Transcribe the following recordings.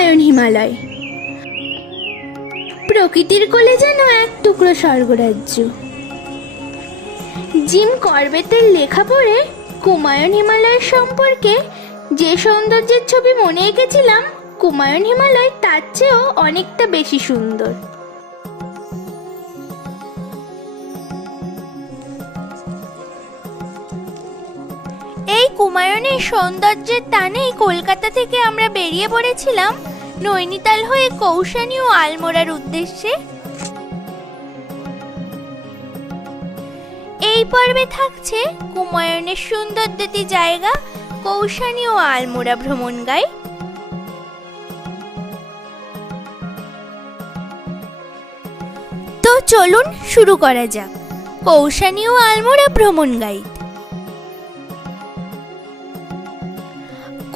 কুমায়ুন হিমালয়। প্রকৃতির কোলে যেন এক টুকরো স্বর্গরাজ্য। জিম করবেতের লেখা পড়ে কুমায়ুন হিমালয়ের সম্পর্কে যে সৌন্দর্যের ছবি মনে এঁকেছিলাম, কুমায়ুন হিমালয় তার চেয়েও অনেকটা বেশি সুন্দর। কুমায়ুনের সৌন্দর্যের টানেই কলকাতা থেকে আমরা বেরিয়ে পড়েছিলাম নৈনিতাল হয়ে কৌশানী ও আলমোড়ার উদ্দেশ্যে। এই পর্বে থাকছে কুমায়ুনের সুন্দর দুটি জায়গা কৌশানী ও আলমোড়া ভ্রমণ গাই। তো চলুন শুরু করা যাক। কৌশানী ও আলমোড়া ভ্রমণ গাইড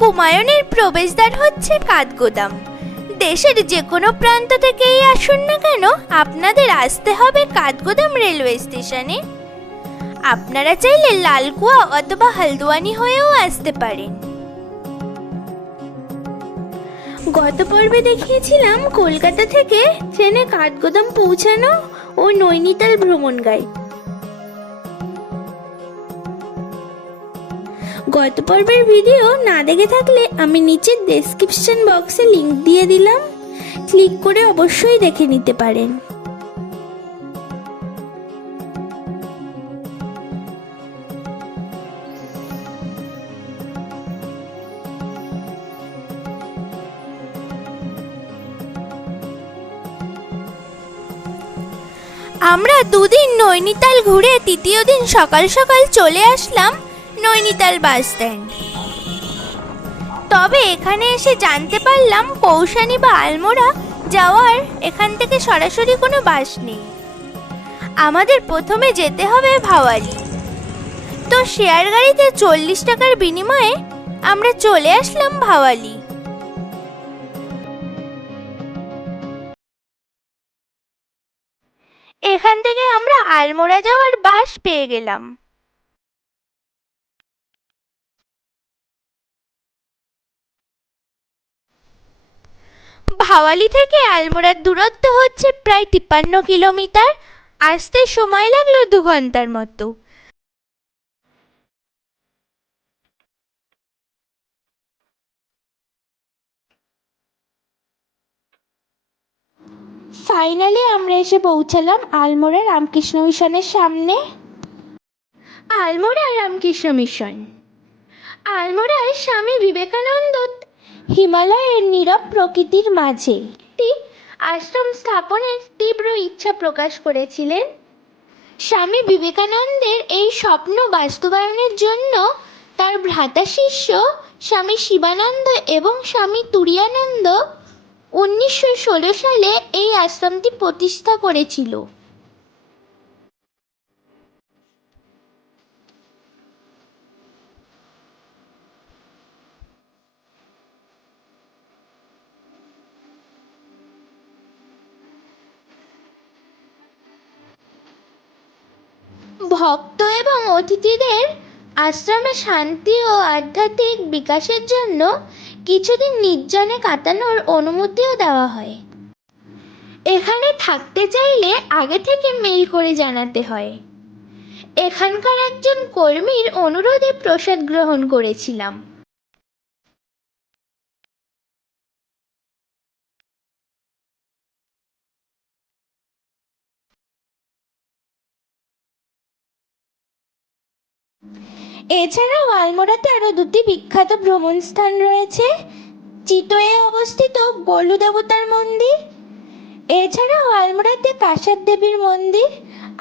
কুমায়ুনের প্রবেশদ্বার হচ্ছে কাঠগোদাম। দেশের যে কোনো প্রান্ত থেকেই আসুন না কেন, আপনাদের আসতে হবে কাঠগোদাম রেলওয়ে স্টেশনে। আপনারা চাইলে লালকুয়া অথবা হালদুয়ানি হয়েও আসতে পারেন। গত পর্বে দেখিয়েছিলাম কলকাতা থেকে ট্রেনে কাঠগোদাম পৌঁছানো ও নৈনিতাল ভ্রমণ গাইড গত পর্বের ভিডিও না দেখে থাকলে আমি নিচের ডেসক্রিপশন বক্সে লিংক দিয়ে দিলাম। ক্লিক করে অবশ্যই দেখে নিতে পারেন। আমরা দুদিন নৈনিতাল ঘুরে তৃতীয় দিন সকাল সকাল চলে আসলাম নৈনিতাল বাস স্ট্যান্ড। তবে এখানে এসে জানতে পারলাম কৌশানী বা আলমোড়া যাওয়ার এখান থেকে সরাসরি কোনো বাস নেই। আমাদের প্রথমে যেতে হবে ভাওয়ালি। তো শেয়ার গাড়িতে চল্লিশ টাকার বিনিময়ে আমরা চলে আসলাম ভাওয়ালি। এখান থেকে আমরা আলমোড়া যাওয়ার বাস পেয়ে গেলাম। ভাওয়ালি থেকে আলমোড়ার দূরত্ব হচ্ছে প্রায় তিপ্পান্ন কিলোমিটার। আসতে সময় লাগল দু ঘণ্টার মতো। ফাইনালি আমরা এসে পৌঁছালাম আলমোড়া রামকৃষ্ণ মিশনের সামনে। আলমোড়া রামকৃষ্ণ মিশন। আলমোড়ায় স্বামী বিবেকানন্দ হিমালয়ের নীরব প্রকৃতির মাঝে। একটি আশ্রম স্থাপনের তীব্র ইচ্ছা প্রকাশ করেছিলেন। স্বামী বিবেকানন্দের এই স্বপ্ন বাস্তবায়নের জন্য তার ভ্রাতা শিষ্য স্বামী শিবানন্দ এবং স্বামী তুরিয়ানন্দ উনিশশো ষোলো সালে এই আশ্রমটি প্রতিষ্ঠা করেছিল। ভক্ত এবং অতিথিদের আশ্রমে শান্তি ও আধ্যাত্মিক বিকাশের জন্য কিছুদিন নির্জনে কাটানোর অনুমতিও দেওয়া হয়। এখানে থাকতে চাইলে আগে থেকে মেইল করে জানাতে হয়। এখানকার একজন কর্মীর অনুরোধে প্রসাদ গ্রহণ করেছিলাম। এছাড়াও আলমোড়াতে আরও দুটি বিখ্যাত ভ্রমণ স্থান রয়েছে। চিতোয়ে অবস্থিত বলু দেবতার মন্দির। এছাড়াও আলমোড়াতে কাসার দেবীর মন্দির।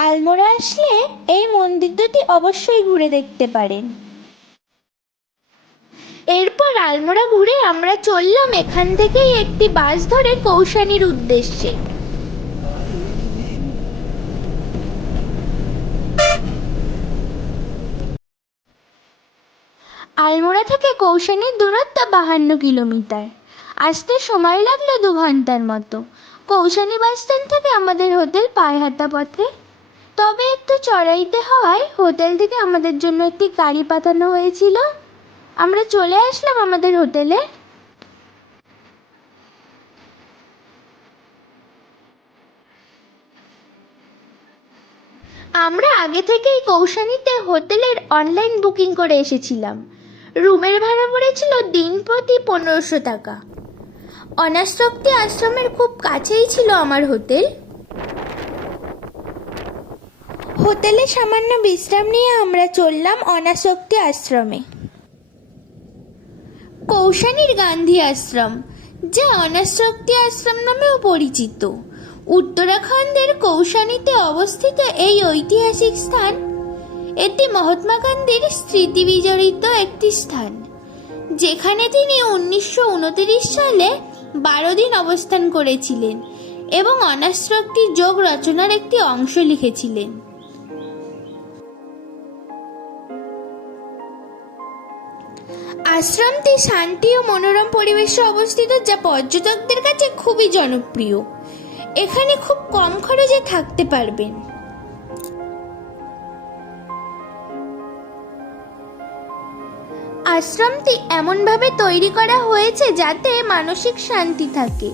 আলমোড়া আসলে এই মন্দির দুটি অবশ্যই ঘুরে দেখতে পারেন। এরপর আলমোড়া ঘুরে আমরা চললাম এখান থেকেই একটি বাস ধরে কৌশানীর উদ্দেশ্যে। আলমোড়া থেকে কৌশানির দূরত্ব বাহান্ন কিলোমিটার। আসতে সময় লাগল দু ঘণ্টার মতো। কৌশানি বাসস্ট্যান্ড থেকে আমাদের হোটেল পায়ে হাতা পথে। তবে একটু চড়াইতে হওয়ায় হোটেল থেকে আমাদের জন্য একটি গাড়ি পাঠানো হয়েছিল। আমরা চলে আসলাম আমাদের হোটেলে। আমরা আগে থেকেই কৌশানিতে হোটেলের অনলাইন বুকিং করে এসেছিলাম। রুমের ভাড়া পড়েছিল দিন প্রতি পনেরোশো টাকা। অনাশ্রক্তি আশ্রমের খুব কাছেই ছিল আমার হোটেল। হোটেলে সামান্য বিশ্রাম নিয়ে আমরা চললাম অনাসক্তি আশ্রমে। কৌশানীর গান্ধী আশ্রম, যা অনাসক্তি আশ্রম নামেও পরিচিত। উত্তরাখণ্ডের কৌশানীতে অবস্থিত এই ঐতিহাসিক স্থান এটি মহাত্মা গান্ধীর স্মৃতি বিজড়িত একটি স্থান, যেখানে তিনি উনিশশো সালে বারো দিন অবস্থান করেছিলেন এবং অনাশ্রক্তি যোগ রচনার একটি অংশ লিখেছিলেন। আশ্রমটি শান্তি ও মনোরম পরিবেশে অবস্থিত, যা পর্যটকদের কাছে খুবই জনপ্রিয়। এখানে খুব কম খরচে থাকতে পারবেন। আশ্রমটি এমনভাবে তৈরি করা হয়েছে যাতে মানসিক শান্তি থাকে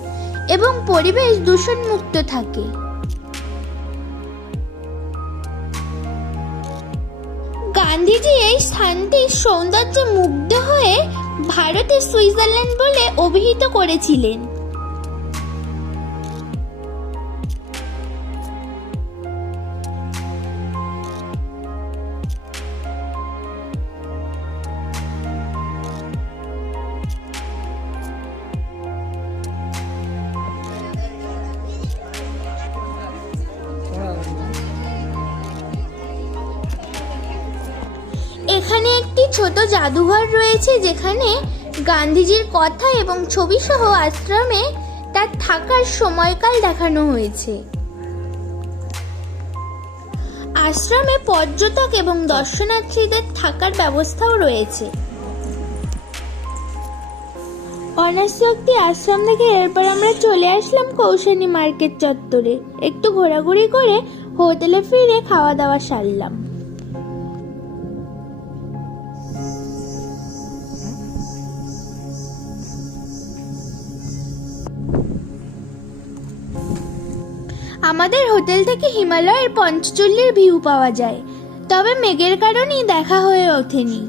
এবং পরিবেশ দূষণমুক্ত থাকে। গান্ধীজি এই স্থানটির সৌন্দর্যে মুগ্ধ হয়ে ভারতের সুইজারল্যান্ড বলে অভিহিত করেছিলেন। ছোট জাদুঘর রয়েছে যেখানে গান্ধীজির কথা এবং ছবি সহ আশ্রমে তার থাকার সময়কাল দেখানো হয়েছে। আশ্রমে পর্যটক এবং দর্শনার্থীদের থাকার ব্যবস্থাও রয়েছে। অনাসক্তি আশ্রম থেকে এরপর আমরা চলে আসলাম কৌশানী মার্কেট চত্বরে। একটু ঘোরাঘুরি করে হোটেলে ফিরে খাওয়া দাওয়া সারলাম। আমাদের হোটেল থেকে হিমালয়ের পঞ্চচল্লির ভিউ পাওয়া যায়। তবে মেঘের কারণেই দেখা হয়ে ওঠেনি।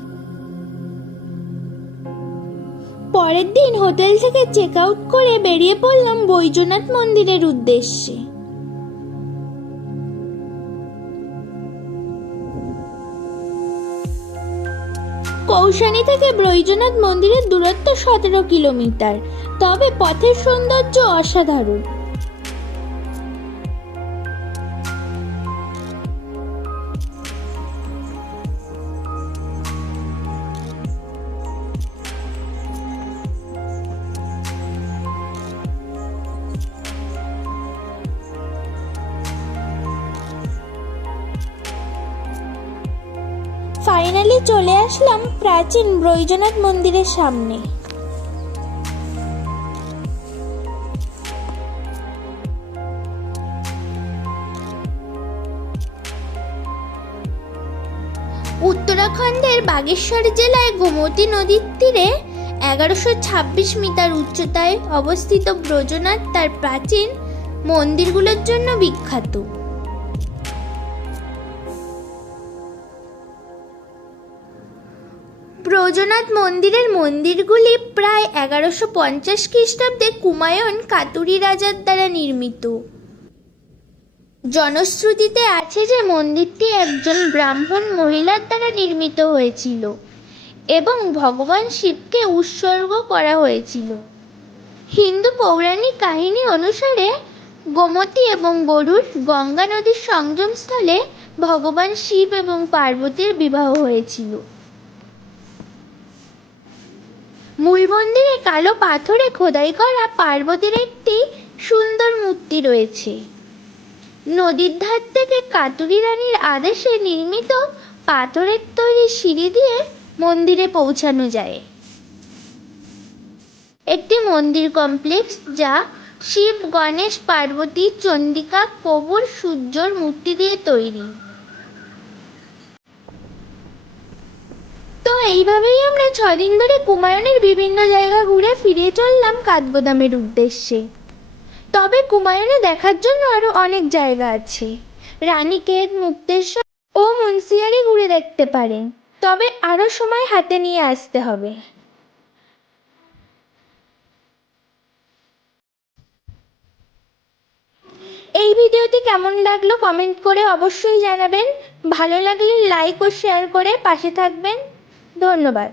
পরের দিন হোটেল থেকে চেক আউট করে বেরিয়ে পড়লাম বৈজনাথ মন্দিরের উদ্দেশ্যে। কৌশানী থেকে বৈজনাথ মন্দিরের দূরত্ব সতেরো কিলোমিটার, তবে পথের সৌন্দর্য অসাধারণ। চলে আসলাম প্রাচীন বৈদ্যনাথ মন্দিরের সামনে। উত্তরাখণ্ডের বাগেশ্বর জেলায় গোমতী নদীর তীরে এগারোশো ছাব্বিশ মিটার উচ্চতায় অবস্থিত ব্রজনাথ তার প্রাচীন মন্দিরগুলোর জন্য বিখ্যাত। ব্রজনাথ মন্দিরের মন্দিরগুলি প্রায় এগারোশো পঞ্চাশ খ্রিস্টাব্দে কুমায়ুন কাতুরি রাজার দ্বারা নির্মিত। জনশ্রুতিতে আছে যে মন্দিরটি একজন ব্রাহ্মণ মহিলার দ্বারা নির্মিত হয়েছিল এবং ভগবান শিবকে উৎসর্গ করা হয়েছিল। হিন্দু পৌরাণিক কাহিনী অনুসারে গোমতী এবং গরুর গঙ্গা নদীর সংযমস্থলে ভগবান শিব এবং পার্বতীর বিবাহ হয়েছিল। মূল মন্দিরে কালো পাথরে খোদাই করা পার্বতীর একটি সুন্দর মূর্তি রয়েছে। নদীর ধার থেকে কাতুরি রানীর আদেশে নির্মিত পাথরের তৈরি সিঁড়ি দিয়ে মন্দিরে পৌঁছানো যায়। একটি মন্দির কমপ্লেক্স যা শিব, গণেশ, পার্বতী, চন্ডিকা প্রভুর সূর্যর মূর্তি দিয়ে তৈরি। তো এইভাবেই আমরা ছদিন ধরে কুমায়ুনের বিভিন্ন জায়গা ঘুরে ফিরে চললাম কাঠগোদামের উদ্দেশ্যে। তবে কুমায়ুনে দেখার জন্য আরও অনেক জায়গা আছে। রানীক্ষেত, মুক্তেশ্বর ও মুন্সিয়ারি ঘুরে দেখতে পারেন। তবে আরও সময় হাতে নিয়ে আসতে হবে। এই ভিডিওটি কেমন লাগল কমেন্ট করে অবশ্যই জানাবেন। ভালো লাগলে লাইক ও শেয়ার করে পাশে থাকবেন। ধন্যবাদ।